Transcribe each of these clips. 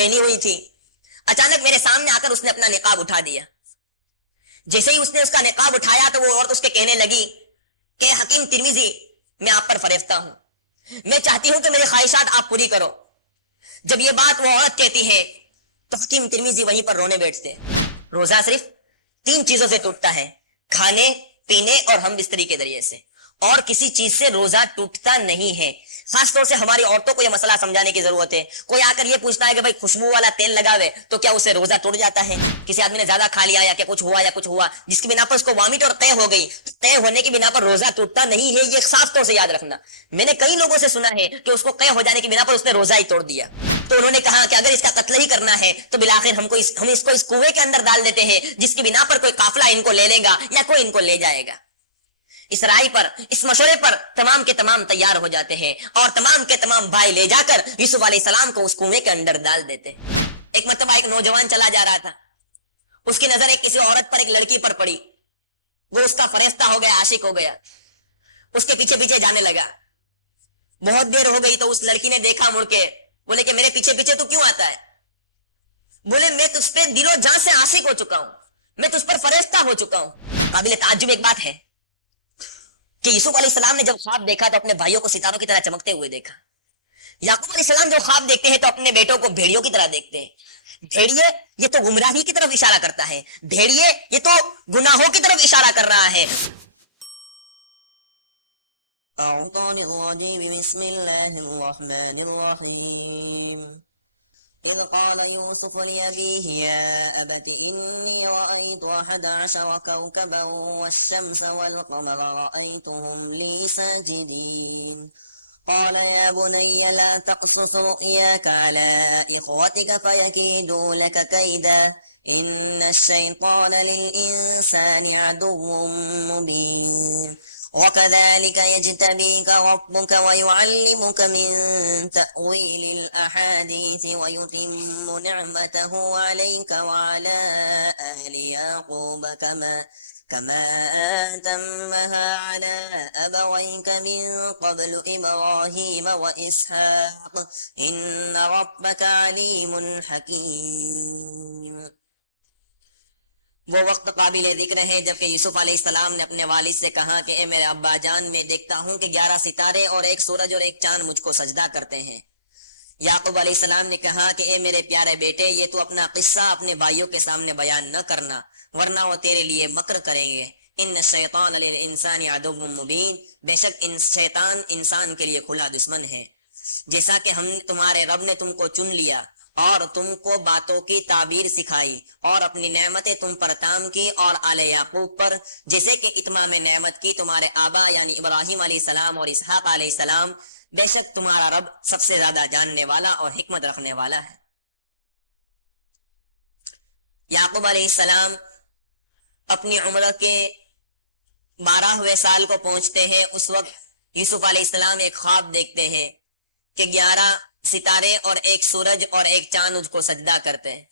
پہنی ہوئی تھی. اچانک میرے سامنے آ کر اس نے اپنا نقاب اٹھا دیا. جیسے ہی اس نے اس کا نقاب اٹھایا تو وہ عورت اس کے کہنے لگی کہ حکیم ترمذی میں آپ پر فریفتہ ہوں, میں چاہتی ہوں کہ میری خواہشات آپ پوری کرو. جب یہ بات وہ عورت کہتی ہے تو حکیم ترمذی وہیں پر رونے بیٹھتے. روزہ صرف 3 چیزوں سے ٹوٹتا ہے, کھانے پینے اور ہم بستری کے ذریعے سے, اور کسی چیز سے روزہ ٹوٹتا نہیں ہے. خاص طور سے ہماری عورتوں کو یہ مسئلہ سمجھانے کی ضرورت ہے. کوئی آ کر یہ پوچھتا ہے کہ بھائی خوشبو والا تیل لگاوے تو کیا اسے روزہ ٹوٹ جاتا ہے؟ کسی آدمی نے زیادہ کھا لیا یا کہ کچھ ہوا جس کی بنا پر اس کو وامٹ اور طے ہو گئی, طے ہونے کی بنا پر روزہ ٹوٹتا نہیں ہے. یہ صاف طور سے یاد رکھنا. میں نے کئی لوگوں سے سنا ہے کہ اس کو طے ہو جانے کی بنا پر اس نے روزہ ہی توڑ دیا. تو انہوں نے کہا کہ اگر اس کا قتل ہی کرنا ہے تو بالآخر ہم اس کو اس کنویں کے اندر ڈال دیتے ہیں جس کی بنا پر کوئی قافلہ ان کو لے لے گا یا کوئی ان کو لے جائے گا. اس رائے پر, اس مشورے پر تمام کے تمام تیار ہو جاتے ہیں اور تمام کے تمام بھائی لے جا کر یوسف علیہ السلام کو اس کنویں کے اندر ڈال دیتے. ایک مرتبہ ایک نوجوان چلا جا رہا تھا, اس کی نظر ایک کسی عورت پر, ایک لڑکی پر پڑی. وہ اس کا فریفتہ ہو گیا, عاشق ہو گیا, اس کے پیچھے پیچھے جانے لگا. بہت دیر ہو گئی تو اس لڑکی نے دیکھا, مڑ کے بولے کہ میرے پیچھے پیچھے تو کیوں آتا ہے؟ بولے میں تجھ پہ دل و جان سے عاشق ہو چکا ہوں, میں تجھ پر فریفتہ ہو چکا ہوں. قابل تعجب ایک بات ہے کہ یوسف علیہ السلام نے جب خواب دیکھا تو اپنے بھائیوں کو ستاروں کی طرح چمکتے ہوئے دیکھا. یعقوب علیہ السلام جو خواب دیکھتے ہیں تو اپنے بیٹوں کو بھیڑیوں کی طرح دیکھتے ہیں. بھیڑیے یہ تو گمراہی کی طرف اشارہ کرتا ہے, بھیڑیے یہ تو گناہوں کی طرف اشارہ کر رہا ہے. بسم اللہ الرحمن الرحیم. إذ قال يوسف لأبيه يا أبت إني رأيت 11 كوكبا والشمس والقمر رأيتهم لي ساجدين. قال يا بني لا تقصص رؤياك على إخوتك فيكيدوا لك كيدا إن الشيطان للإنسان عدو مبين. وكذلك يجتبيك ربك ويعلمك من تأويل الأحاديث ويتم نعمته عليك وعلى آل يعقوب كما أتمها على أبويك من قبل إبراهيم وإسحاق إن ربك عليم حكيم. وہ وقت قابل ذکر ہے جبکہ یوسف علیہ السلام نے اپنے والد سے کہا کہ اے میرے ابا جان, میں دیکھتا ہوں کہ 11 ستارے اور ایک سورج اور ایک چاند مجھ کو سجدہ کرتے ہیں. یعقوب علیہ السلام نے کہا کہ اے میرے پیارے بیٹے, یہ تو اپنا قصہ اپنے بھائیوں کے سامنے بیان نہ کرنا ورنہ وہ تیرے لیے مکر کریں گے. ان الشیطان للانسان عدو مبین, بے شک شیطان انسان کے لیے کھلا دشمن ہے. جیسا کہ ہم تمہارے رب نے تم کو چن لیا اور تم کو باتوں کی تعبیر سکھائی اور اپنی نعمتیں تم پر تام کی اور آل یعقوب پر, جیسے کہ اتمام نعمت کی تمہارے آبا یعنی ابراہیم علیہ السلام اور اسحاق علیہ السلام. بے شک تمہارا رب سب سے زیادہ جاننے والا اور حکمت رکھنے والا ہے. یعقوب علیہ السلام اپنی عمر کے 12ویں سال کو پہنچتے ہیں. اس وقت یوسف علیہ السلام ایک خواب دیکھتے ہیں کہ 11 ستارے اور ایک سورج اور ایک چاند اس کو سجدہ کرتے ہیں.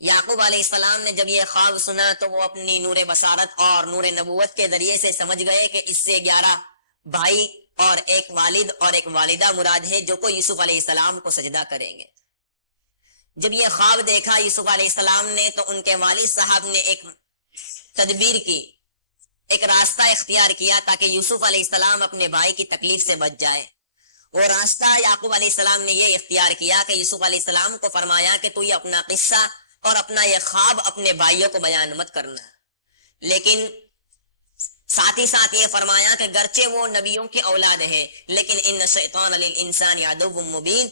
یعقوب علیہ السلام نے جب یہ خواب سنا تو وہ اپنی نور بصارت اور نور نبوت کے ذریعے سے سمجھ گئے کہ اس سے 11 بھائی اور ایک والد اور ایک والدہ مراد ہے جو کو یوسف علیہ السلام کو سجدہ کریں گے. جب یہ خواب دیکھا یوسف علیہ السلام نے تو ان کے والد صاحب نے ایک تدبیر کی, ایک راستہ اختیار کیا تاکہ یوسف علیہ السلام اپنے بھائی کی تکلیف سے بچ جائے. وہ راستہ یعقوب علیہ السلام نے یہ اختیار کیا کہ یوسف علیہ السلام کو فرمایا کہ تو یہ اپنا قصہ اور اپنا یہ خواب اپنے بھائیوں کو بیان مت کرنا, لیکن ساتھ ہی ساتھ یہ فرمایا کہ گرچہ وہ نبیوں کی اولاد ہے لیکن ان الشیطان للانسان عدو مبین,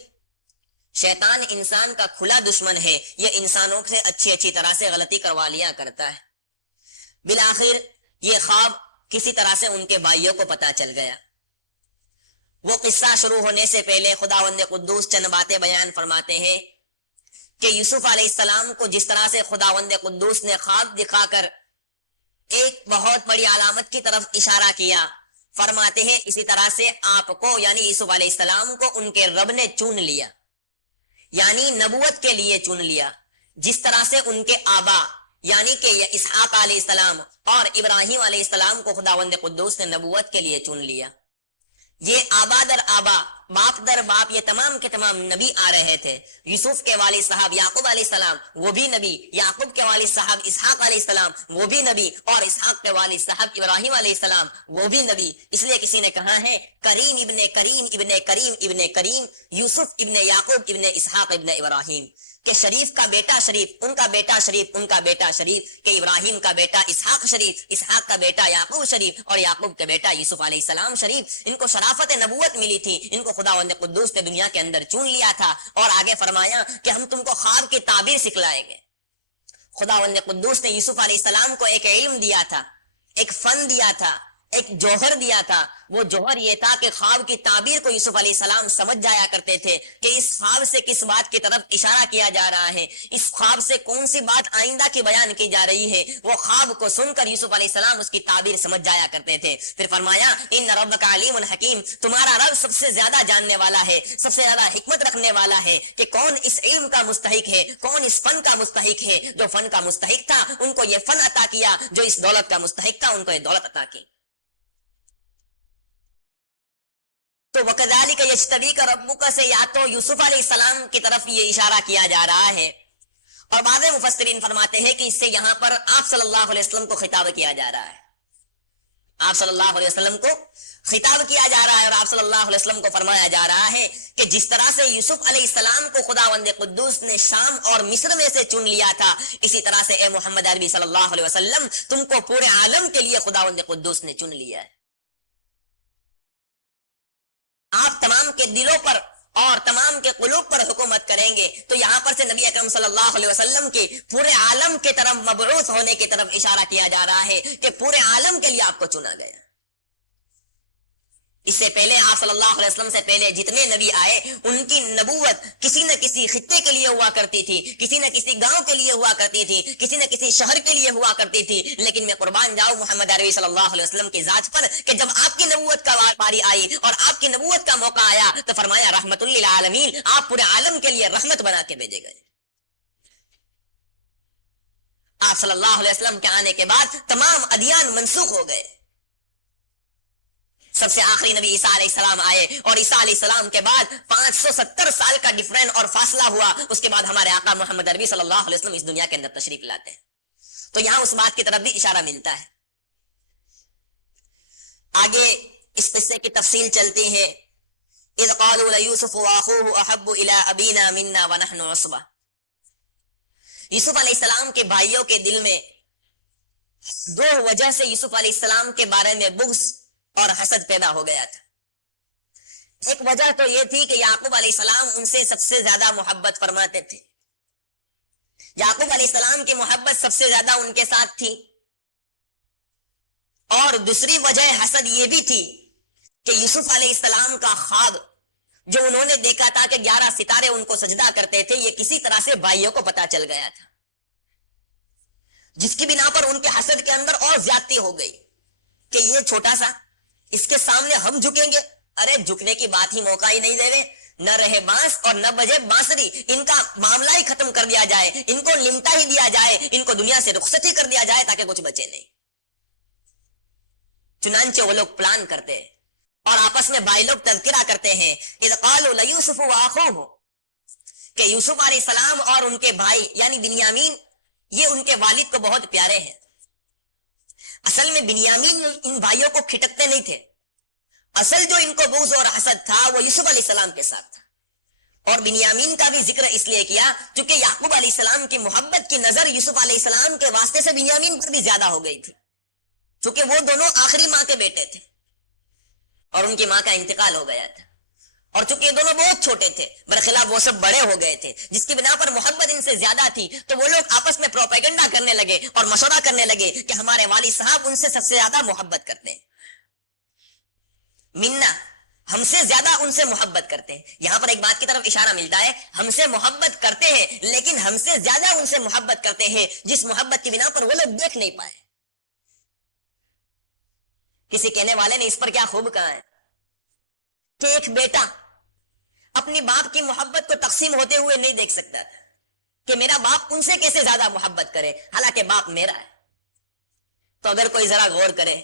شیطان انسان کا کھلا دشمن ہے, یہ انسانوں سے اچھی طرح سے غلطی کروا لیا کرتا ہے. بالآخر یہ خواب کسی طرح سے ان کے بھائیوں کو پتا چل گیا. وہ قصہ شروع ہونے سے پہلے خداوند قدوس چند باتیں بیان فرماتے ہیں کہ یوسف علیہ السلام کو جس طرح سے خداوند قدوس نے خواب دکھا کر ایک بہت بڑی علامت کی طرف اشارہ کیا, فرماتے ہیں اسی طرح سے آپ کو یعنی یوسف علیہ السلام کو ان کے رب نے چن لیا, یعنی نبوت کے لیے چن لیا. جس طرح سے ان کے آبا یعنی کہ اسحاق علیہ السلام اور ابراہیم علیہ السلام کو خداوند قدوس نے نبوت کے لیے چن لیا. یہ آبا در آبا، باپ در باپ، یہ تمام کے تمام نبی آ رہے تھے. یوسف کے والد صاحب یعقوب علیہ السلام وہ بھی نبی، یعقوب کے والد صاحب اسحاق علیہ السلام وہ بھی نبی، اور اسحاق کے والد صاحب ابراہیم علیہ السلام وہ بھی نبی. اس لیے کسی نے کہا ہے کریم ابن کریم ابن کریم ابن کریم، یوسف ابن یعقوب ابن اسحاق ابن ابراہیم، کہ شریف کا بیٹا شریف، ان کا بیٹا شریف، ان کا بیٹا شریف، کہ ابراہیم کا بیٹا اسحاق شریف، اسحاق کا بیٹا یعقوب شریف، اور یعقوب کا بیٹا یوسف علیہ السلام شریف. ان کو شرافت نبوت ملی تھی، ان کو خداوند قدوس نے دنیا کے اندر چون لیا تھا. اور آگے فرمایا کہ ہم تم کو خواب کی تعبیر سکھلائیں گے. خداوند قدوس نے یوسف علیہ السلام کو ایک علم دیا تھا، ایک فن دیا تھا، ایک جوہر دیا تھا. وہ جوہر یہ تھا کہ خواب کی تعبیر کو یوسف علیہ السلام سمجھ جایا کرتے تھے کہ اس خواب سے کس بات کی طرف اشارہ کیا جا رہا ہے، اس خواب سے کون سی بات آئندہ کی بیان کی جا رہی ہے. وہ خواب کو سن کر یوسف علیہ السلام اس کی تعبیر سمجھ جایا کرتے تھے. پھر فرمایا ان ربک علیم حکیم، تمہارا رب سب سے زیادہ جاننے والا ہے، سب سے زیادہ حکمت رکھنے والا ہے کہ کون اس علم کا مستحق ہے، کون اس فن کا مستحق ہے. جو فن کا مستحق تھا ان کو یہ فن عطا کیا، جو اس دولت کا مستحق تھا ان کو یہ دولت عطا کی. تو وَكَذَلِكَ يَجْتَبِيكَ رَبُّكَ سے یا تو یوسف علیہ السلام کی طرف یہ اشارہ کیا جا رہا ہے، اور بعض مفسرین فرماتے ہیں کہ اس سے یہاں پر آپ صلی اللہ علیہ وسلم کو خطاب کیا جا رہا ہے. آپ صلی اللہ علیہ وسلم کو خطاب کیا جا رہا ہے، اور آپ صلی اللہ علیہ وسلم کو فرمایا جا رہا ہے کہ جس طرح سے یوسف علیہ السلام کو خداوند قدوس نے شام اور مصر میں سے چن لیا تھا، اسی طرح سے اے محمد عربی صلی اللہ علیہ وسلم تم کو پورے عالم کے لیے خداوند قدوس نے چن لیا ہے. آپ تمام کے دلوں پر اور تمام کے قلوب پر حکومت کریں گے. تو یہاں پر سے نبی اکرم صلی اللہ علیہ وسلم کے پورے عالم کے طرف مبعوث ہونے کی طرف اشارہ کیا جا رہا ہے کہ پورے عالم کے لیے آپ کو چنا گیا. اس سے پہلے آپ صلی اللہ علیہ وسلم سے پہلے جتنے نبی آئے ان کی نبوت کسی نہ کسی خطے کے لیے ہوا کرتی تھی، کسی نہ کسی گاؤں کے لیے ہوا کرتی تھی، کسی نہ کسی شہر کے لیے ہوا کرتی تھی. لیکن میں قربان جاؤں محمد عربی صلی اللہ علیہ وسلم کی ذات پر کہ جب آپ کی نبوت کا باری آئی اور آپ کی نبوت کا موقع آیا تو فرمایا رحمت للعالمین، آپ پورے عالم کے لیے رحمت بنا کے بھیجے گئے. آپ صلی اللہ علیہ وسلم کے آنے کے بعد تمام ادیان منسوخ ہو گئے. سب سے آخری نبی عیسیٰ علیہ السلام آئے، اور عیسیٰ علیہ السلام کے بعد 570 سال کا ڈیفرنٹ اور فاصلہ ہوا. اس کے بعد ہمارے آقا محمد عربی صلی اللہ علیہ وسلم اس دنیا کے اندر تشریف لاتے ہیں. تو یہاں اس بات کی طرف بھی اشارہ ملتا ہے. آگے اس قصے کی تفصیل چلتی ہے. اذ قالوا ليوسف واخوه احب الى ابينا منا ونحن عصبة. یوسف علیہ السلام کے بھائیوں کے دل میں دو وجہ سے یوسف علیہ السلام کے بارے میں بغض اور حسد پیدا ہو گیا تھا. ایک وجہ تو یہ تھی کہ یعقوب علیہ السلام ان سے سب سے زیادہ محبت فرماتے تھے، یعقوب علیہ السلام کی محبت سب سے زیادہ ان کے ساتھ تھی. اور دوسری وجہ حسد یہ بھی تھی کہ یوسف علیہ السلام کا خواب جو انہوں نے دیکھا تھا کہ 11 ستارے ان کو سجدہ کرتے تھے، یہ کسی طرح سے بھائیوں کو پتا چل گیا تھا، جس کی بنا پر ان کے حسد کے اندر اور زیادتی ہو گئی کہ یہ چھوٹا سا اس کے سامنے ہم جھکیں گے. ارے جھکنے کی بات ہی موقع ہی نہیں دے رہے، نہ رہے بانس اور نہ بجے بانسری، ان کا معاملہ ہی ختم کر دیا جائے، ان کو لمٹا ہی دیا جائے، ان کو دنیا سے رخصت ہی کر دیا جائے تاکہ کچھ بچے نہیں. چنانچہ وہ لوگ پلان کرتے ہیں اور آپس میں بھائی لوگ تذکرہ کرتے ہیں اذ قالوا لیوسف واخوہ، کہ یوسف علیہ السلام اور ان کے بھائی یعنی بنیامین یہ ان کے والد کو بہت پیارے ہیں. اصل میں بنیامین ان بھائیوں کو کھٹکتے نہیں تھے، اصل جو ان کو بغض اور حسد تھا وہ یوسف علیہ السلام کے ساتھ تھا. اور بنیامین کا بھی ذکر اس لیے کیا چونکہ یعقوب علیہ السلام کی محبت کی نظر یوسف علیہ السلام کے واسطے سے بنیامین پر بھی زیادہ ہو گئی تھی، چونکہ وہ دونوں آخری ماں کے بیٹے تھے اور ان کی ماں کا انتقال ہو گیا تھا. اور چونکہ یہ دونوں بہت چھوٹے تھے، برخلاف وہ سب بڑے ہو گئے تھے، جس کی بنا پر محبت ان سے زیادہ تھی. تو وہ لوگ آپس میں پروپیگنڈا کرنے لگے اور مشورہ کرنے لگے کہ ہمارے والد صاحب ان سے سب سے زیادہ محبت کرتے ہیں، منا ہم سے زیادہ ان سے محبت کرتے ہیں. یہاں پر ایک بات کی طرف اشارہ ملتا ہے، ہم سے محبت کرتے ہیں لیکن ہم سے زیادہ ان سے محبت کرتے ہیں جس محبت کی بنا پر وہ لوگ دیکھ نہیں پائے. کسی کہنے والے نے اس پر کیا خوب کہا ہے کہ ایک بیٹا اپنی باپ کی محبت کو تقسیم ہوتے ہوئے نہیں دیکھ سکتا تھا کہ میرا باپ ان سے کیسے زیادہ محبت کرے، حالانکہ باپ میرا ہے. تو اگر کوئی ذرا غور کرے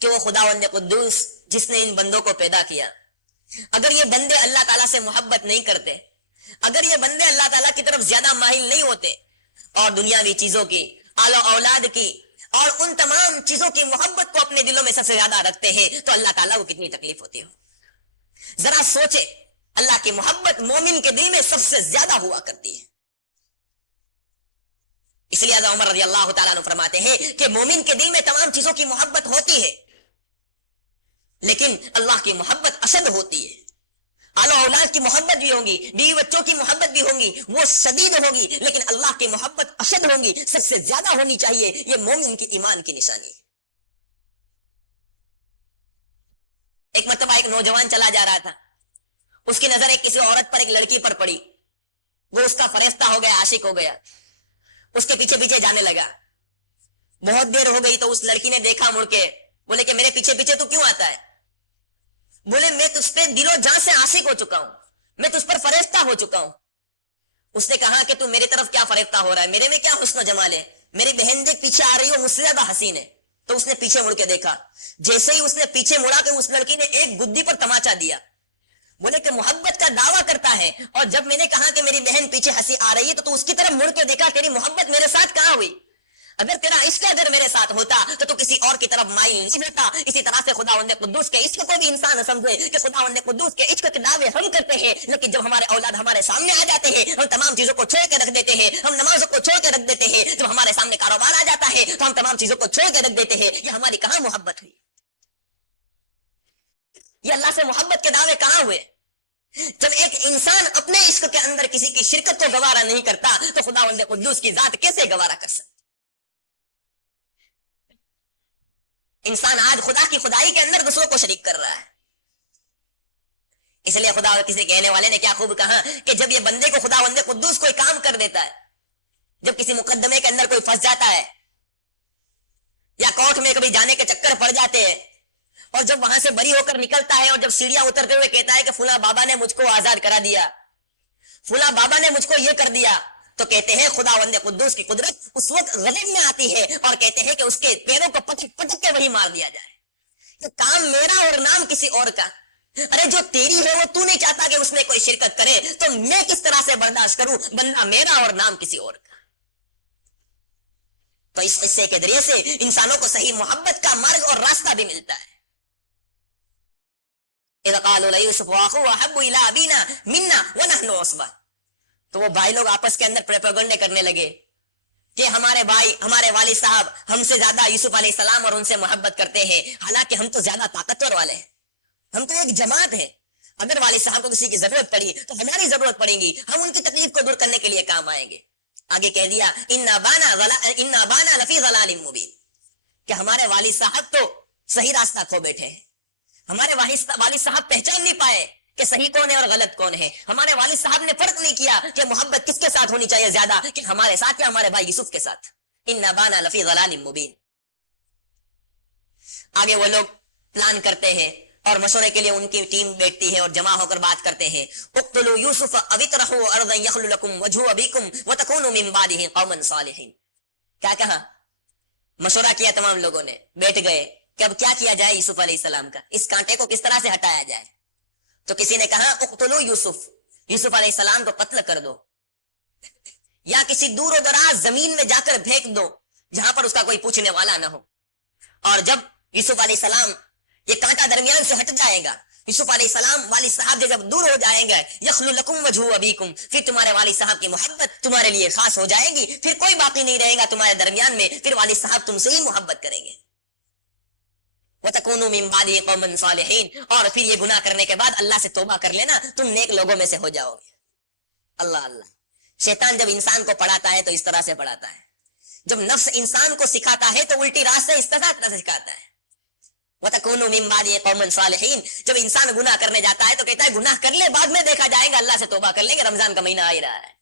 کہ وہ खुदावंद कुद्दूस जिसने इन बंदों को पैदा किया, अगर ये बंदे अल्लाह ताला से मोहब्बत नहीं करते, अगर ये बंदे अल्लाह ताला की तरफ ज्यादा माहिल नहीं होते और दुनियावी चीजों की, आला औलाद की और उन तमाम चीजों की मोहब्बत को अपने दिलों में सबसे ज्यादा रखते हैं, तो अल्लाह ताला को कितनी तकलीफ होती हो। जरा सोचे, अल्लाह की मोहब्बत मोमिन के दिल में सबसे ज्यादा हुआ करती है। इसलिए उमर रज़ी अल्लाह तआला अन्हु फरमाते हैं कि मोमिन के दिल में तमाम चीजों की मोहब्बत होती है, लेकिन अल्लाह की मोहब्बत अशद होती है। आला औलाद की मोहब्बत भी होगी, बीवी बच्चों की मोहब्बत भी होगी, वो शदीद होगी, लेकिन अल्लाह की मोहब्बत अशद होगी, सबसे ज्यादा होनी चाहिए। ये मोमिन की ईमान की निशानी है। एक मरतबा एक नौजवान चला जा रहा था, उसकी नजर एक किसी औरत पर, एक लड़की पर पड़ी, वो उसका फरिश्ता हो गया, आशिक हो गया, उसके पीछे पीछे जाने लगा। बहुत देर हो गई तो उस लड़की ने देखा मुड़ के, बोले कि मेरे पीछे पीछे तू क्यों आता है? बोले मैं तुझ पे दिलो जान से आशिक हो चुका हूं, मैं तुझ पर फरिश्ता हो चुका हूं। उसने कहा कि तू मेरी तरफ क्या फरिश्ता हो रहा है, मेरे में क्या हुस्न जमाल है, मेरी बहन देख पीछे आ रही हो, मुझसे ज्यादा हसीन है। तो उसने पीछे मुड़ के देखा, जैसे ही उसने पीछे मुड़ा के उस लड़की ने एक गुद्दी पर तमाचा दिया। बोले कि मोहब्बत का दावा करता है, और जब मैंने कहा कि मेरी बहन पीछे हंसी आ रही है, तो तू उसकी तरफ मुड़ के देखा, तेरी मोहब्बत मेरे साथ कहां हुई? अगर तेरा इश्क अगर मेरे साथ होता तो तू किसी और की तरफ माइल नहीं होता। इसी तरह से खुदावंद कुद्दूस के इश्क को भी इंसान समझे कि खुदावंद कुद्दूस के इश्क के दावे हम करते हैं, लेकिन जब हमारे औलाद हमारे सामने आ जाते हैं, हम तमाम चीजों को छोड़ के रख देते हैं, हम नमाजों को छोड़ के रख देते हैं। जब हमारे सामने कारोबार आ जाता है तो हम तमाम चीजों को छोड़ के रख देते हैं। ये हमारी कहां मोहब्बत हुई? ये अल्लाह से मोहब्बत के दावे कहां हुए? जब एक इंसान अपने इश्क के अंदर किसी की शिरकत को गवारा नहीं करता, तो खुदावंद कुद्दूस की जात कैसे गवारा कर सकता? इंसान आज खुदा की खुदाई के अंदर दूसरों को शरीक कर रहा है। इसलिए खुदा किसी कहने वाले ने क्या खूब कहा कि जब ये बंदे को खुदावंद कुद्दूस कोई काम कर देता है, जब किसी मुकद्दमे के अंदर कोई फंस जाता है या कोर्ट में कभी जाने के चक्कर पड़ जाते हैं, और जब वहां से बरी होकर निकलता है और जब सीढ़ियां उतरते हुए कहता है कि फुला बाबा ने मुझको आजाद करा दिया, फुला बाबा ने मुझको ये कर दिया, तो कहते हैं खुदावंद कुद्दूस की कुदरत उस वक्त गजब में आती है और कहते हैं कि उसके पैरों को पटक पटक के वही मार दिया जाए। ये काम मेरा और नाम किसी और का। अरे जो तेरी है वो तू नहीं चाहता कि उसमें कोई शिरकत करे, तो मैं किस तरह से बर्दाश्त करूं? बंदा मेरा और नाम किसी और का। तो इस किस्से के जरिए से इंसानों को सही मोहब्बत का मार्ग और रास्ता भी मिलता है। तो वो भाई लोग आपस के अंदर प्रोपेगेंडा करने लगे कि हमारे भाई, हमारे वालिद साहब हमसे ज्यादा यूसुफ अलैहिस्सलाम और उनसे मोहब्बत करते हैं, हालांकि हम तो ज्यादा ताकतवर वाले हैं, हम तो एक जमात है। अगर वालिद साहब को किसी की जरूरत पड़ी तो हमारी जरूरत पड़ेगी, हम उनकी तकलीफ को दूर करने के लिए काम आएंगे। आगे कह दिया इन्ना बाना लफी ज़लालिम मुबीन, कि हमारे वालिद साहब तो सही रास्ता खो बैठे हैं, हमारे वालिद साहब पहचान नहीं पाए कि सही कौन है और गलत कौन है। हमारे वालिद साहब ने फर्क नहीं किया कि मोहब्बत किसके साथ होनी चाहिए ज्यादा, कि हमारे साथ या हमारे भाई यूसुफ के साथ। इन्ना बाना लफी ज़लालिम मुबीन। आगे वो लोग प्लान करते हैं और मशवरे के लिए उनकी टीम बैठती है और जमा होकर बात करते हैं। उक़्तुलू यूसुफ अव इतरहू अर्दन यख़लु लकुम वजहु अबीकुम व तकूनु मिन बादिही क़ौमन सालिहीन। क्या कहा? मशवरा किया तमाम लोगों ने, बैठ गए कि अब क्या किया जाए यूसुफ अलैहिस्सलाम का, इस कांटे को किस तरह से हटाया जाए। तो किसी ने कहा उक़्तुलू यूसुफ, यूसुफ अलैहिस्सलाम को कत्ल कर दो, या किसी दूर दराज जमीन में जाकर फेंक दो जहां पर उसका कोई पूछने वाला ना हो। और जब यूसुफ अलैहिस्सलाम ये कांटा दरमियान से हट जाएगा, यूसुफ अलैहिस्सलाम वालिद साहब जब दूर हो जाएंगे, यख़लु लकुम वजहु अबीकुम, फिर तुम्हारे वालिद साहब की मोहब्बत तुम्हारे लिए खास हो जाएगी, फिर कोई बाकी नहीं रहेगा तुम्हारे दरमियान में, फिर वालिद साहब तुमसे ही मोहब्बत करेंगे। वतकूनु मिन बादिही क़ौमन सालिहीन, और फिर ये गुनाह करने के बाद अल्लाह से तौबा कर लेना, तुम नेक लोगों में से हो जाओगे। अल्लाह अल्लाह। शैतान जब इंसान को पढ़ाता है तो इस तरह से पढ़ाता है, जब नफ्स इंसान को सिखाता है तो उल्टी रास्ते इस तरह से सिखाता है। वतकूनु मिन बादिही क़ौमन सालिहीन, जब इंसान गुनाह करने जाता है तो कहता है गुनाह कर ले, बाद में देखा जाएगा, अल्लाह से तौबा कर लेंगे, रमजान का महीना आ ही रहा है।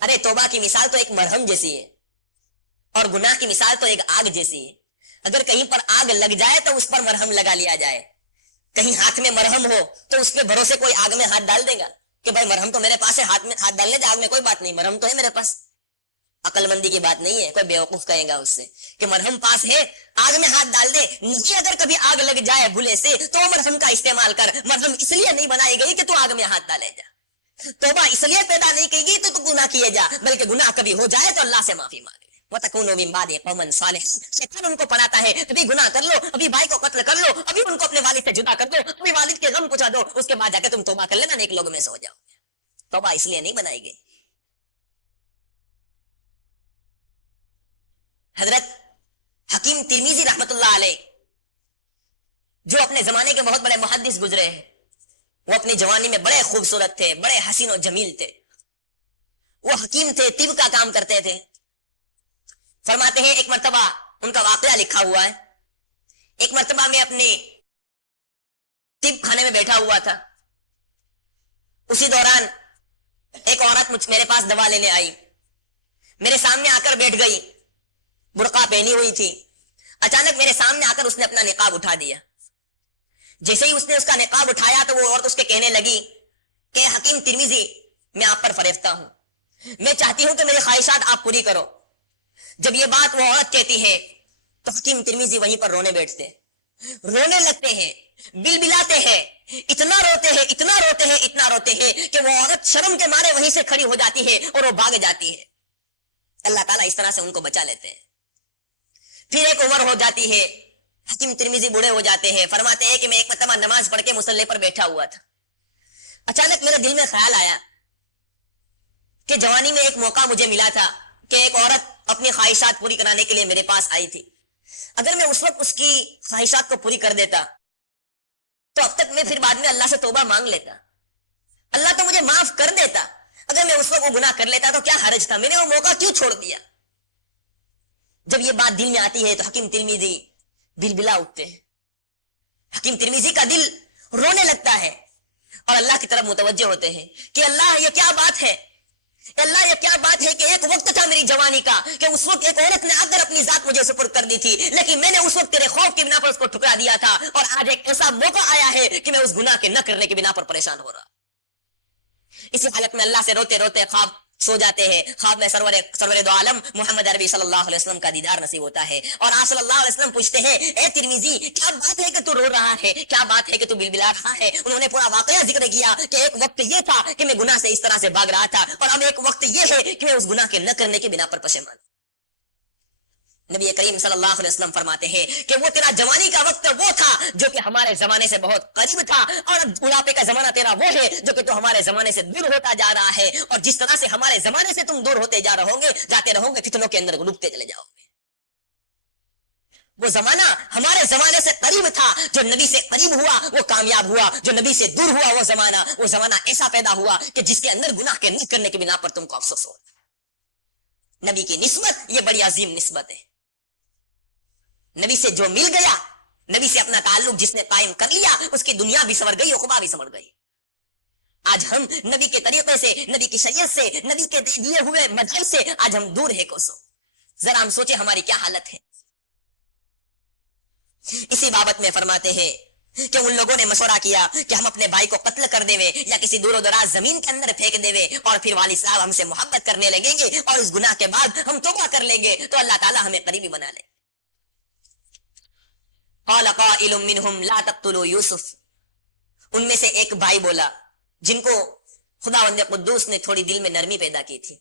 अरे तौबा की मिसाल तो एक मरहम जैसी है और गुनाह की मिसाल तो एक आग जैसी है। अगर कहीं पर आग लग जाए तो उस पर मरहम लगा लिया जाए, कहीं हाथ में मरहम हो तो उसके भरोसे कोई आग में हाथ डाल देगा कि भाई मरहम तो मेरे पास है, हाथ में हाथ डालने आग में कोई बात नहीं, मरहम तो है मेरे पास। अकल मंदी की बात नहीं है। कोई बेवकूफ कहेगा उससे कि मरहम पास है, आग में हाथ डाल दे। नहीं, अगर कभी आग लग जाए भूले से तो मरहम का इस्तेमाल कर। मरहम इसलिए नहीं बनाई गई कि तू आग में हाथ डाले जा। तौबा इसलिए पैदा नहीं की गई तो तू गुनाह किए जा, बल्कि गुनाह कभी हो जाए तो अल्लाह से माफी मांगे। वतकूनु मिन बादि कौमन सालिहीन। शैतान उनको पढ़ाता है, अभी गुनाह कर लो, अभी भाई को कत्ल कर लो, अभी उनको अपने वालिद से जुदा कर दो, अभी वालिद के गम पहुंचा दो, उसके बाद जाकर तुम तौबा कर लेना, नेक लोगों में से हो जाओ। तौबा इसलिए नहीं बनाई गई। हजरत हकीम तिरमिजी रहमतुल्लाह अलैह, जो अपने जमाने के बहुत बड़े मुहद्दिस गुजरे हैं, वो अपनी जवानी में बड़े खूबसूरत थे, बड़े हसीन और जमील थे। वो हकीम थे, तिब का काम करते थे। फरमाते हैं एक मर्तबा, उनका वाकया लिखा हुआ है, एक मर्तबा मैं अपने तिब खाने में बैठा हुआ था। उसी दौरान एक औरत मेरे पास दवा लेने आई, मेरे सामने आकर बैठ गई, बुर्का पहनी हुई थी। अचानक मेरे सामने आकर उसने अपना निकाब उठा दिया। जैसे ही उसने उसका निकाब उठाया तो वो औरत उसके कहने लगी कि हकीम तिरमिजी, मैं आप पर फरेफ्ता हूं, मैं चाहती हूं कि मेरी ख्वाहिशात आप पूरी करो। जब ये बात वो औरत कहती है तो हकीम तिरमिजी वहीं पर रोने बैठते, रोने लगते हैं, बिलबिलाते हैं, इतना रोते हैं, इतना रोते हैं, इतना रोते हैं कि वो औरत शर्म के मारे वहीं से खड़ी हो जाती है और वो भाग जाती है। अल्लाह ताला इस तरह से उनको बचा लेते हैं। फिर एक उम्र हो जाती है, हकीम तिरमिजी बूढ़े हो जाते हैं। फरमाते हैं कि मैं एक मरतबा नमाज पढ़ के मुसल्ले पर बैठा हुआ था। अचानक मेरे दिल में ख्याल आया कि जवानी में एक मौका मुझे मिला था कि एक औरत अपनी ख्वाहिशात पूरी कराने के लिए मेरे पास आई थी। अगर मैं उस वक्त उसकी ख्वाहिशात को पूरी कर देता तो अब तक मैं फिर बाद में अल्लाह से तौबा मांग लेता, अल्लाह तो मुझे माफ कर देता। अगर मैं उस वक्त वो गुनाह कर लेता तो क्या हर्ज था, मैंने वो मौका क्यों छोड़ दिया। जब ये बात दिल में आती है तो हकीम तिरमिजी बिलबिला उठते हैं। हकीम तिरमिजी का दिल रोने लगता है और अल्लाह की तरफ मुतवज्जे होते हैं कि अल्लाह ये क्या बात है, अल्लाह ये क्या बात है कि एक वक्त था मेरी जवानी का कि उस वक्त एक औरत ने आकर अपनी जात मुझे सुपुर्द कर दी थी, लेकिन मैंने उस वक्त तेरे खौफ की बिना पर उसको ठुकरा दिया था, और आज एक ऐसा मौका आया है कि मैं उस गुनाह के न करने की बिना पर परेशान हो रहा। इसी हालत में अल्लाह से रोते रोते ख्वाब सो जाते हैं। ख्वाब में सरवरे दो आलम मोहम्मद अरबी सल्लल्लाहु अलैहि वसल्लम का दीदार नसीब होता है और आप सल्लल्लाहु अलैहि वसल्लम पूछते हैं, ए तिरमिजी, क्या बात है कि तू रो रहा है, क्या बात है कि तू बिलबिला रहा है। उन्होंने पूरा वाकया जिक्र किया कि एक वक्त ये था कि मैं गुनाह से इस तरह से भाग रहा था, और अब एक वक्त ये है कि मैं उस गुनाह के न करने की बिना पर पशेमान। नबी करीम सल्लल्लाहु अलैहि वसल्लम फरमाते हैं कि वो तेरा जवानी का वक्त वो था जो कि हमारे जमाने से बहुत करीब था, और बुढ़ापे का जमाना तेरा वो है जो कि तो हमारे जमाने से दूर होता जा रहा है, और जिस तरह से हमारे जमाने से तुम दूर होते जाते रहोगे फितनों के अंदर डूबते चले जाओगे। वो जमाना हमारे जमाने से करीब था, जो नबी से करीब हुआ वो कामयाब हुआ, जो नबी से दूर हुआ वो जमाना ऐसा पैदा हुआ कि जिसके अंदर गुनाह के नहीं करने की बिना पर तुमको अफसोस हो। नबी की निस्बत ये बड़ी अजीम निस्बत है। नबी से जो मिल गया, नबी से अपना ताल्लुक जिसने कायम कर लिया, उसकी दुनिया भी संवर गई, उखबा भी संवर गई। आज हम नबी के तरीके से, नबी की शरीयत से, नबी के दिए हुए मजहब से आज हम दूर है कोसों। जरा हम सोचे हमारी क्या हालत है। इसी बाबत में फरमाते हैं कि उन लोगों ने मशवरा किया कि हम अपने भाई को कत्ल कर देवे या किसी दूर दराज जमीन के अंदर फेंक देवे, और फिर वाली साहब हमसे मोहब्बत करने लगेंगे और उस गुनाह के बाद हम तौबा कर लेंगे तो अल्लाह ताला हमें करीबी बना ले। उनमें से एक भाई बोला, जिनको खुदावंद कुद्दूस ने थोड़ी दिल में नरमी पैदा की थी,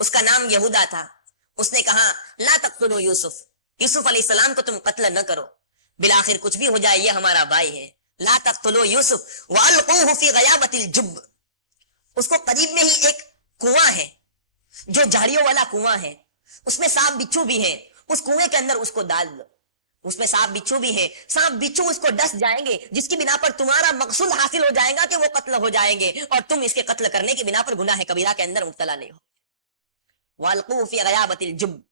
उसका नाम यहूदा था। उसने कहा, ला तक़्तुलू यूसुफ, यूसुफ अलैहिस्सलाम को तुम कत्ल न करो, बिलाखिर कुछ भी हो जाए ये हमारा भाई है। ला तक़्तुलू यूसुफ वअल्क़ूहु फ़ी ग़याबतिल जुब्ब, उसको करीब में ही एक कुआं है जो झाड़ियों वाला कुआं है, उसमें सांप बिच्छू भी है, उस कुएं के अंदर उसको डाल दो, उसमें सांप बिच्छू भी है, सांप बिच्छू उसको डस जाएंगे, जिसकी बिना पर तुम्हारा मकसूद हासिल हो जाएगा कि वो कत्ल हो जाएंगे, और तुम इसके कत्ल करने की बिना पर गुनाह कबीरा के अंदर मुब्तला नहीं हो। वअल्क़ूहु फ़ी ग़याबतिल जुब्ब,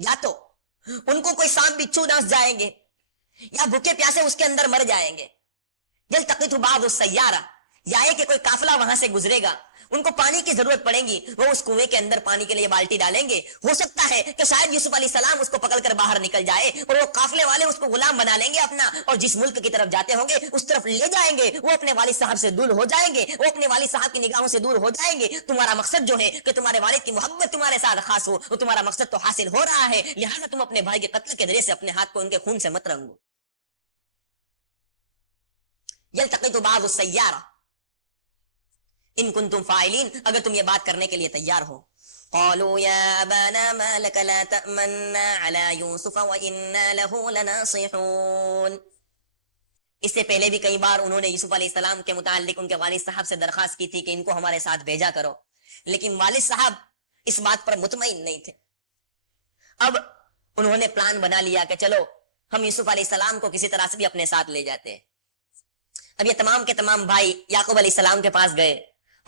या तो उनको कोई सांप बिच्छू डस जाएंगे या भूखे प्यासे उसके अंदर मर जाएंगे। यल्तक़ितहु बाअदु सय्यारा, या कि कोई काफिला वहां से गुजरेगा, उनको पानी की जरूरत पड़ेगी, वो उस कुएं के अंदर पानी के लिए बाल्टी डालेंगे। हो सकता है कि शायद यूसुफ अलैहिस्सलाम उसको पकड़कर बाहर निकल जाए और वो काफिले वाले उसको गुलाम बना लेंगे अपना, और जिस मुल्क की तरफ जाते होंगे उस तरफ ले जाएंगे। वो अपने वालिद साहब से दूर हो जाएंगे, वो अपने वालिद साहब की निगाहों से दूर हो जाएंगे। तुम्हारा मकसद जो है कि तुम्हारे वालिद की मोहब्बत तुम्हारे साथ खास हो, वो तुम्हारा मकसद तो हासिल हो रहा है, लिहाजा तुम अपने भाई के कत्ल के जरिए से अपने हाथ को उनके खून से मत रंगो। यल्तक़ितु बाज़ु सय्यारा इन कुंतुम फाइलिन, अगर तुम ये बात करने के लिए तैयार हो। क़ालू या अबाना मा लक ला तअमन्ना अला यूसुफ व इन्ना लहू लनासिहून। इससे पहले भी कई बार उन्होंने यूसुफ अलैहिस्सलाम के मुताल्लिक उनके वालिद साहब से दरखास्त की थी कि इनको हमारे साथ भेजा करो, लेकिन वालिद साहब इस बात पर मुतमईन नहीं थे। अब उन्होंने प्लान बना लिया कि चलो हम यूसुफ अलैहिस्सलाम को किसी तरह से भी अपने साथ ले जाते हैं। अब ये तमाम के तमाम भाई याकूब अलैहिस्सलाम के पास गए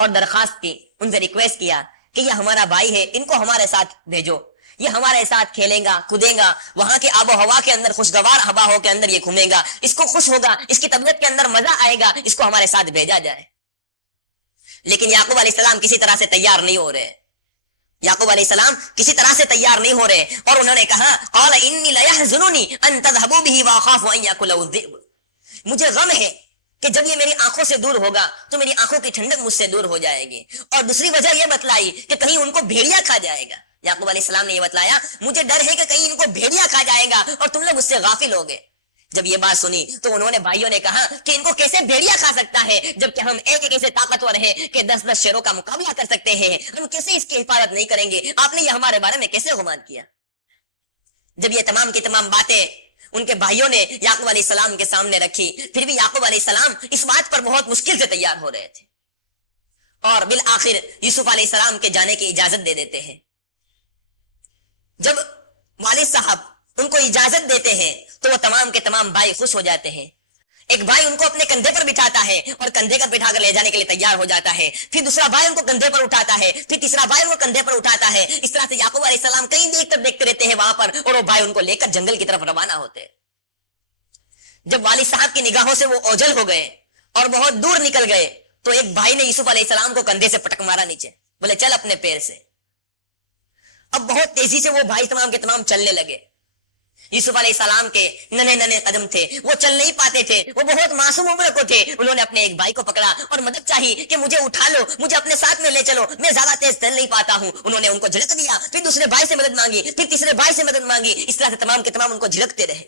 और दरखास्त की, उनसे रिक्वेस्ट किया कि ये हमारा भाई है, इनको हमारे साथ भेजो, ये हमारे साथ खेलेगा कूदेगा, वहां के आबो हवा के अंदर खुशगवार हवाओं के अंदर ये घूमेगा, इसको खुश होगा, इसकी तबीयत के अंदर मजा आएगा, इसको हमारे साथ भेजा जाए। लेकिन याकूब अलैहिस्सलाम किसी तरह से तैयार नहीं हो रहे, याकूब अलैहिस्सलाम किसी तरह से तैयार नहीं हो रहे, और उन्होंने कहा क़ाल इन्नी लयहज़ुनुनी अन तज़हबू बिही व अख़ाफ़ु अन याकुलहु ज़ि'ब, मुझे गम है कि जब ये मेरी आंखों से दूर होगा तो मेरी आंखों की ठंडक मुझसे दूर हो जाएगी। और दूसरी वजह यह बतलाई कि कहीं उनको भेड़िया खा जाएगा। याकूब अलैहिस्सलाम ने यह बतलाया मुझे डर है कि कहीं इनको भेड़िया खा जाएगा और तुम लोग उससे गाफिल होगे। जब ये बात सुनी तो उन्होंने भाइयों ने कहा कि इनको कैसे भेड़िया खा सकता है, जबकि हम एक ऐसे ताकतवर हैं कि 10-10 शेरों का मुकाबला कर सकते हैं, हम कैसे इसकी हिफाजत नहीं करेंगे, आपने ये हमारे बारे में कैसे गुमान किया। जब ये तमाम की तमाम बातें उनके भाइयों ने याकूब अलैहिस्सलाम के सामने रखी, फिर भी याकूब अलैहिस्सलाम इस बात पर बहुत मुश्किल से तैयार हो रहे थे और बिल आखिर यूसुफ अलैहिस्सलाम के जाने की इजाजत दे देते हैं। जब वालिद साहब उनको इजाजत देते हैं तो वो तमाम के तमाम भाई खुश हो जाते हैं। एक भाई उनको अपने कंधे पर बिठाता है और कंधे पर बिठाकर ले जाने के लिए तैयार हो जाता है, फिर दूसरा भाई उनको कंधे पर उठाता है, फिर तीसरा भाई उनको कंधे पर उठाता है। इस तरह से याकूब अलैहिस्सलाम कहीं देखते रहते हैं वहां पर, और वो भाई उनको लेकर जंगल की तरफ रवाना होते हैं। जब वालिद साहब की निगाहों से वो ओझल हो गए और बहुत दूर निकल गए तो एक भाई ने यूसुफ अलैहिस्सलाम को कंधे से पटक मारा नीचे, बोले चल अपने पैर से। अब बहुत तेजी से वो भाई तमाम के तमाम चलने लगे। यूसुफ अलैहिस्सलाम के नन्हे नन्हे कदम थे, वो चल नहीं पाते थे, वो बहुत मासूम उम्र को थे। उन्होंने अपने एक भाई को पकड़ा और मदद चाही कि मुझे उठा लो, मुझे अपने साथ में ले चलो, मैं ज्यादा तेज चल नहीं पाता हूं। उन्होंने उनको झिड़क दिया, फिर दूसरे भाई से मदद मांगी, फिर तीसरे भाई से मदद मांगी। इस तरह से तमाम के तमाम उनको झिड़कते रहे।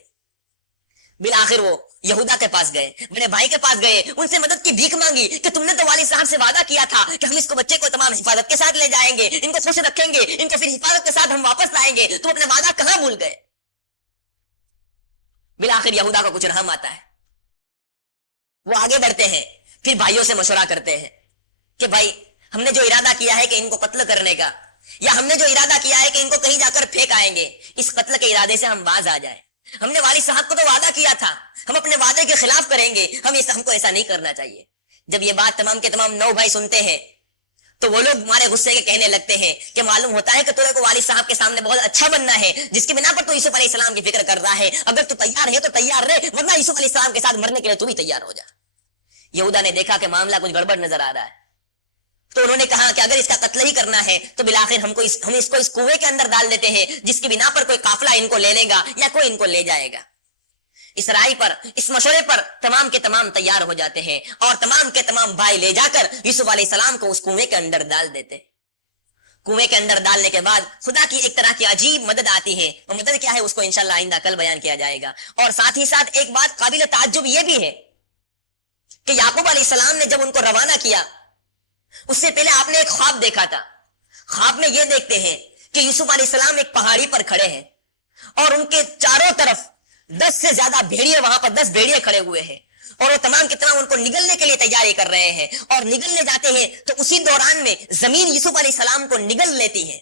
बिल आखिर वो यहूदा के पास गए, अपने भाई के पास गए, उनसे मदद की भीख मांगी कि तुमने तो वालिद साहब से वादा किया था कि हम इसको बच्चे को तमाम हिफाजत के साथ ले जाएंगे, इनको खुश रखेंगे, इनको फिर हिफाजत के साथ हम वापस लाएंगे, तुम अपना वादा कहां भूल गए। बिल आखिर यहूदा को कुछ रहम आता है, वो आगे बढ़ते हैं, फिर भाइयों से मशवरा करते हैं कि भाई हमने जो इरादा किया है कि इनको कत्ल करने का, या हमने जो इरादा किया है कि इनको कहीं जाकर फेंक आएंगे, इस कत्ल के इरादे से हम बाज आ जाए। हमने वालिद साहब को तो वादा किया था, हम अपने वादे के खिलाफ करेंगे, हमको ऐसा नहीं करना चाहिए। जब ये बात तमाम के तमाम 9 भाई सुनते हैं तो वो लोग हमारे गुस्से के कहने लगते हैं कि मालूम होता है कि तुझे को वालिद साहब के सामने बहुत अच्छा बनना है, जिसकी बिना पर तू यूसुफ अलैहिस्सलाम की फिक्र कर रहा है। अगर तू तैयार है तो तैयार रहे, वरना यूसुफ अलैहिस्सलाम के साथ मरने के लिए तू भी तैयार हो जा। यहूदा ने देखा कि मामला कुछ गड़बड़ नजर आ रहा है, तो उन्होंने कहा कि अगर इसका कत्ल ही करना है तो बिलाखिर हम इसको इस कुएं के अंदर डाल देते हैं, जिसकी बिना पर कोई काफिला इनको ले लेगा या कोई इनको ले जाएगा। इस राय पर, इस मशवरे पर तमाम के तमाम तैयार हो जाते हैं और तमाम के तमाम भाई ले जाकर यूसुफ अलैहिस्सलाम को उस कुएं के अंदर डाल देते। कुएं के अंदर डालने के बाद खुदा की एक तरह की अजीब मदद आती है। वो मदद क्या है उसको इंशाल्लाह आइंदा कल बयान किया जाएगा। और साथ ही साथ एक बात काबिल ताज्जुब ये भी है कि याकूब अलैहिस्सलाम ने जब उनको रवाना किया, उससे पहले आपने एक ख्वाब देखा था। ख्वाब में यह देखते हैं कि यूसुफ अलैहिस्सलाम एक पहाड़ी पर खड़े हैं और उनके चारों तरफ 10 से ज्यादा भेड़िए, वहां पर 10 भेड़िए खड़े हुए हैं और वो तमाम के तमाम उनको निगलने के लिए तैयारी कर रहे हैं। और निगलने जाते हैं तो उसी दौरान में जमीन यूसुफ अलैहिस्सलाम को निगल लेती है।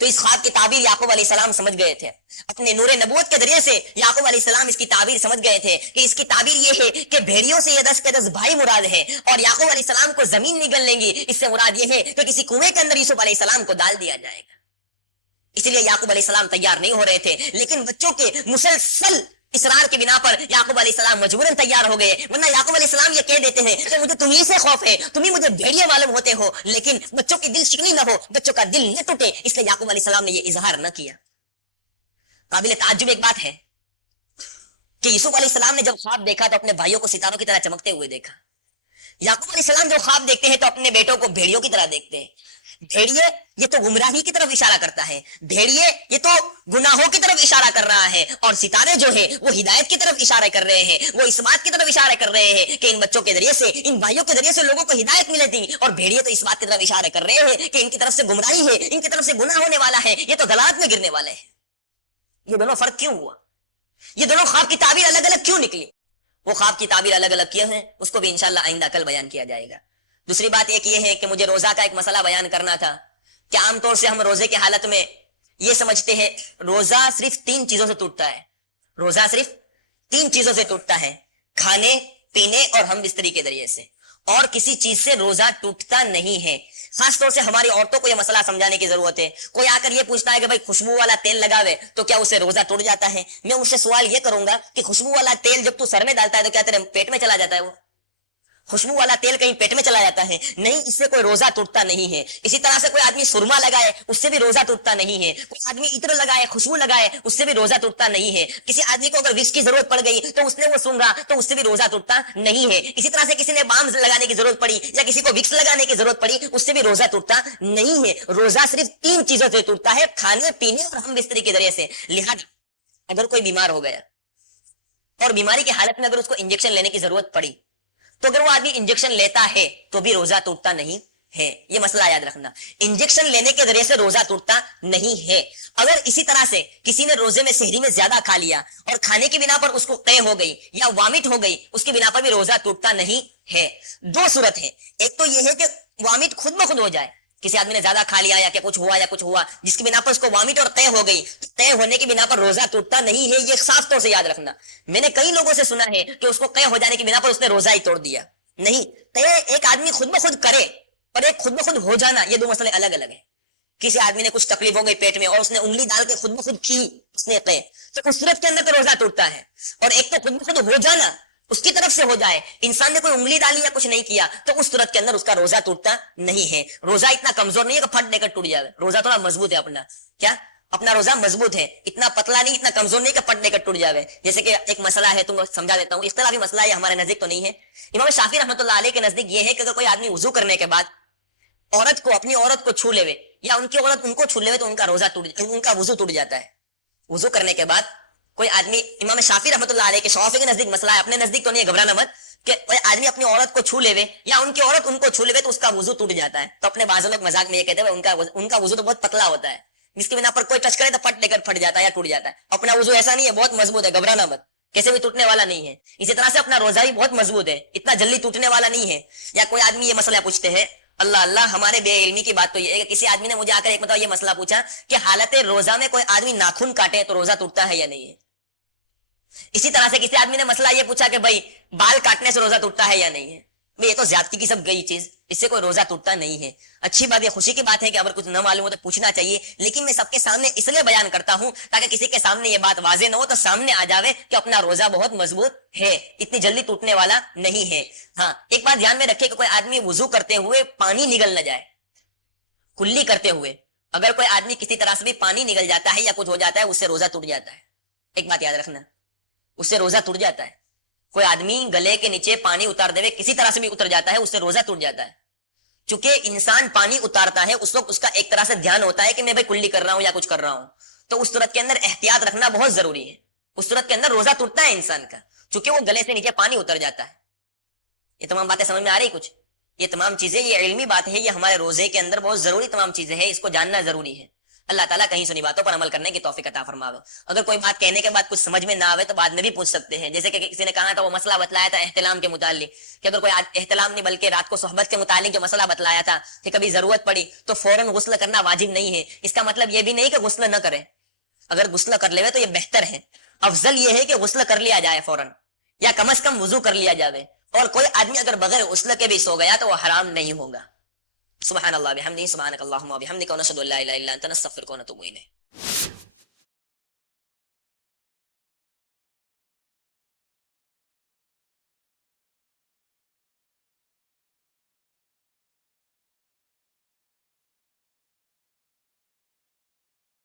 तो इस ख्वाब की ताबीर याकूब अलैहिस्सलाम समझ गए थे। अपने नूरे नबूवत के जरिए से याकूब अलैहिस्सलाम इसकी ताबीर समझ गए थे कि इसकी ताबीर ये है कि भेड़ियों से ये 10 के 10 भाई मुराद है और याकूब अलैहिस्सलाम को जमीन निगल लेंगी, इससे मुराद ये है कि किसी कुएं के अंदर यूसुफ अलैहिस्सलाम को डाल दिया जाएगा। इसलिए याकूब अलैहिस्सलाम तैयार नहीं हो रहे थे, लेकिन बच्चों के मुसलसल اسرار کی بنا پر یعقوب علیہ السلام مجبوراً تیار ہو گئے، ورنہ یعقوب علیہ السلام یہ کہہ دیتے ہیں کہ مجھے تمہیں سے خوف ہے، تمہیں مجھے بھیڑیے معلوم ہوتے ہو، لیکن بچوں کی دل شکنی نہ ہو، بچوں کا دل نہ ٹوٹے، اس لیے یعقوب علیہ السلام نے یہ اظہار نہ کیا۔ قابل تعجب ایک بات ہے کہ یوسف علیہ السلام نے جب خواب دیکھا تو اپنے بھائیوں کو ستاروں کی طرح چمکتے ہوئے دیکھا۔ یعقوب علیہ السلام جو خواب دیکھتے ہیں تو اپنے بیٹوں کو بھیڑیوں کی طرح دیکھتے ہیں۔ بھیڑیے یہ تو گمراہی کی طرف اشارہ کرتا ہے، بھیڑیے یہ تو گناہوں کی طرف اشارہ کر رہا ہے، اور ستارے جو ہیں وہ ہدایت کی طرف اشارہ کر رہے ہیں، وہ اس بات کی طرف اشارہ کر رہے ہیں کہ ان بچوں کے ذریعے سے، ان بھائیوں کے ذریعے سے لوگوں کو ہدایت ملے گی، اور بھیڑیے تو اس بات کی طرف اشارہ کر رہے ہیں کہ ان کی طرف سے گمراہی ہے، ان کی طرف سے گناہ ہونے والا ہے، یہ تو ضلالت میں گرنے والے ہیں۔ یہ دونوں فرق کیوں ہوا؟ یہ دونوں خواب کی تعبیر الگ الگ کیوں نکلی؟ وہ خواب کی تعبیر الگ الگ کیے ہیں، اس کو بھی انشاءاللہ آئندہ کل بیان کیا جائے گا۔ دوسری بات ایک یہ ہے کہ مجھے روزہ کا ایک مسئلہ بیان کرنا تھا کہ عام طور سے ہم روزے کی حالت میں یہ سمجھتے ہیں روزہ صرف 3 چیزوں سے ٹوٹتا ہے، روزہ صرف 3 چیزوں سے ٹوٹتا ہے، کھانے پینے اور ہم بستری کے ذریعے سے، اور کسی چیز سے روزہ ٹوٹتا نہیں ہے۔ خاص طور سے ہماری عورتوں کو یہ مسئلہ سمجھانے کی ضرورت ہے۔ کوئی آ کر یہ پوچھتا ہے کہ بھائی خوشبو والا تیل لگاوے تو کیا اسے روزہ ٹوٹ جاتا ہے؟ میں اس سے سوال یہ کروں گا کہ خوشبو والا تیل جب تو سر میں ڈالتا ہے تو کیا تیرے پیٹ میں چلا جاتا ہے؟ وہ خوشبو والا تیل کہیں پیٹ میں چلا جاتا ہے؟ نہیں، اس سے کوئی روزہ ٹوٹتا نہیں ہے۔ اسی طرح سے کوئی آدمی سرما لگائے اس سے بھی روزہ ٹوٹتا نہیں ہے، کوئی آدمی عطر لگائے، خوشبو لگائے، اس سے بھی روزہ ٹوٹتا نہیں ہے۔ کسی آدمی کو اگر وکس کی ضرورت پڑ گئی تو اس نے وہ سونگا تو اس سے بھی روزہ ٹوٹتا نہیں ہے۔ اسی طرح سے کسی نے بام لگانے کی ضرورت پڑی یا کسی کو وکس لگانے کی ضرورت پڑی، اس سے بھی روزہ ٹوٹتا نہیں ہے۔ روزہ صرف 3 چیزوں سے ٹوٹتا ہے، کھانے پینے اور ہم بستری کے ذریعے سے۔ لہٰذا اگر کوئی بیمار ہو گیا اور بیماری کی حالت میں اگر اس کو انجیکشن لینے کی ضرورت پڑی تو اگر وہ آدمی انجیکشن لیتا ہے تو بھی روزہ ٹوٹتا نہیں ہے۔ یہ مسئلہ یاد رکھنا، انجیکشن لینے کے ذریعے سے روزہ ٹوٹتا نہیں ہے۔ اگر اسی طرح سے کسی نے روزے میں سحری میں زیادہ کھا لیا اور کھانے کی بنا پر اس کو قے ہو گئی یا وامٹ ہو گئی، اس کی بنا پر بھی روزہ ٹوٹتا نہیں ہے۔ 2 صورت ہے، ایک تو یہ ہے کہ وامٹ خود بخود ہو جائے، کسی آدمی نے زیادہ کھا لیا یا کہ کچھ ہوا جس کی بنا پر اس کو وامٹ اور قے ہو گئی، قے ہونے کی بنا پر روزہ ٹوٹتا نہیں ہے۔ یہ صاف طور سے یاد رکھنا۔ میں نے کئی لوگوں سے سنا ہے کہ اس کو قے ہو جانے کی بنا پر اس نے روزہ ہی توڑ دیا۔ نہیں، قے ایک آدمی خود بخود کرے اور ایک خود بخود ہو جانا، یہ 2 مسئلے الگ الگ ہیں۔ کسی آدمی نے کچھ تکلیف ہو گئی پیٹ میں اور اس نے انگلی ڈال کے خود بخود کی، اس نے قے، تو اس صورت کے اندر تو روزہ ٹوٹتا ہے۔ اور ایک تو خود بخود ہو جانا، اس کی طرف سے ہو جائے، انسان نے کوئی انگلی ڈالی یا کچھ نہیں کیا، تو اس صورت کے اندر اس کا روزہ ٹوٹتا نہیں ہے۔ روزہ اتنا کمزور نہیں ہے کہ پھٹ دے کر ٹوٹ جائے، روزہ تھوڑا مضبوط ہے اپنا، کیا اپنا روزہ مضبوط ہے، اتنا پتلا نہیں، اتنا کمزور نہیں کہ پھٹ دے کر ٹوٹ جائے۔ جیسے کہ ایک مسئلہ ہے، تم سمجھا دیتا ہوں، اختلافی مسئلہ ہے، ہمارے نزدیک تو نہیں ہے۔ امام شافعی رحمۃ اللہ علیہ کے نزدیک یہ ہے کہ اگر کوئی آدمی وضو کرنے کے بعد اپنی عورت کو چھو لے یا ان کی عورت ان کو چھو لے تو ان کا روزہ ان کا وضو ٹوٹ جاتا ہے۔ وضو کرنے کے بعد کوئی آدمی، امام شافعی رحمۃ اللہ علیہ کے شافعی کے نزدیک مسئلہ ہے، اپنے نزدیک تو نہیں ہے، گھبرانا مت، کہ کوئی آدمی اپنی عورت کو چھو لے یا ان کی عورت ان کو چھو لے تو اس کا وضو ٹوٹ جاتا ہے۔ تو اپنے بعض لوگ مذاق میں یہ کہتے ہیں ان کا وضو تو بہت پتلا ہوتا ہے، جس کی بنا پر کوئی ٹچ کرے تو پھٹ دے کر پھٹ جاتا ہے یا ٹوٹ جاتا ہے۔ اپنا وضو ایسا نہیں ہے، بہت مضبوط ہے، گھبرانا مت، کیسے بھی ٹوٹنے والا نہیں ہے۔ اسی طرح سے اپنا روزہ بھی بہت مضبوط ہے، اتنا جلدی ٹوٹنے والا نہیں ہے۔ یا کوئی آدمی یہ مسئلہ پوچھتے ہیں، اللہ اللہ، ہمارے بے علمی کی بات تو یہ ہے کہ کسی آدمی نے مجھے آ کر ایک مرتبہ یہ مسئلہ پوچھا کہ حالت روزہ میں کوئی آدمی ناخن کاٹے تو روزہ ٹوٹتا ہے یا نہیں ہے۔ اسی طرح سے کسی آدمی نے مسئلہ یہ پوچھا کہ بھائی بال کاٹنے سے روزہ ٹوٹتا ہے یا نہیں ہے۔ یہ تو زیادتی کی سب گئی چیز، اس سے کوئی روزہ ٹوٹتا نہیں ہے۔ اچھی بات، یہ خوشی کی بات ہے کہ اگر کچھ نہ معلوم ہو تو پوچھنا چاہیے، لیکن میں سب کے سامنے اس لیے بیان کرتا ہوں تاکہ کسی کے سامنے یہ بات واضح نہ ہو تو سامنے آ جاوے کہ اپنا روزہ بہت مضبوط ہے، اتنی جلدی ٹوٹنے والا نہیں ہے۔ ہاں، ایک بات دھیان میں رکھے کہ کوئی آدمی وضو کرتے ہوئے پانی نگل نہ جائے، کلی کرتے ہوئے اگر کوئی آدمی کسی طرح سے بھی پانی نگل جاتا ہے یا کچھ ہو جاتا ہے، اس سے روزہ ٹوٹ جاتا ہے۔ ایک بات یاد رکھنا، اس سے روزہ ٹوٹ جاتا ہے۔ کوئی آدمی گلے کے نیچے پانی اتار دے کسی طرح سے بھی اتر جاتا ہے، اس سے روزہ ٹوٹ جاتا ہے۔ چونکہ انسان پانی اتارتا ہے اس وقت اس کا ایک طرح سے دھیان ہوتا ہے کہ میں بھائی کلی کر رہا ہوں یا کچھ کر رہا ہوں، تو اس صورت کے اندر احتیاط رکھنا بہت ضروری ہے۔ اس صورت کے اندر روزہ ٹوٹتا ہے انسان کا، چونکہ وہ گلے سے نیچے پانی اتر جاتا ہے۔ یہ تمام باتیں سمجھ میں آ رہی کچھ؟ یہ تمام چیزیں، یہ علمی بات ہے، یہ ہمارے روزے کے اندر بہت ضروری تمام چیزیں ہیں، اس کو جاننا ضروری ہے۔ اللہ تعالیٰ کہیں سنی باتوں پر عمل کرنے کی توفیق عطا فرماوے۔ اگر کوئی بات کہنے کے بعد کچھ سمجھ میں نہ آوے تو بعد میں بھی پوچھ سکتے ہیں، جیسے کہ کسی نے کہا تھا، وہ مسئلہ بتلایا تھا احتلام کے متعلق، کہ اگر کوئی احتلام نہیں بلکہ رات کو صحبت کے متعلق جو مسئلہ بتلایا تھا کہ کبھی ضرورت پڑی تو فوراً غسل کرنا واجب نہیں ہے۔ اس کا مطلب یہ بھی نہیں کہ غسل نہ کرے، اگر غسل کر لے تو یہ بہتر ہے، افضل یہ ہے کہ غسل کر لیا جائے فوراً، یا کم از کم وضو کر لیا جائے، اور کوئی آدمی اگر بغیر غسل کے بھی سو گیا تو وہ حرام نہیں ہوگا۔ سبحان اللہ بحمدہ، سبحانک اللہم و بحمدک، ونشہد ان لا الہ الا انت، نستغفرک ونتوب الیک۔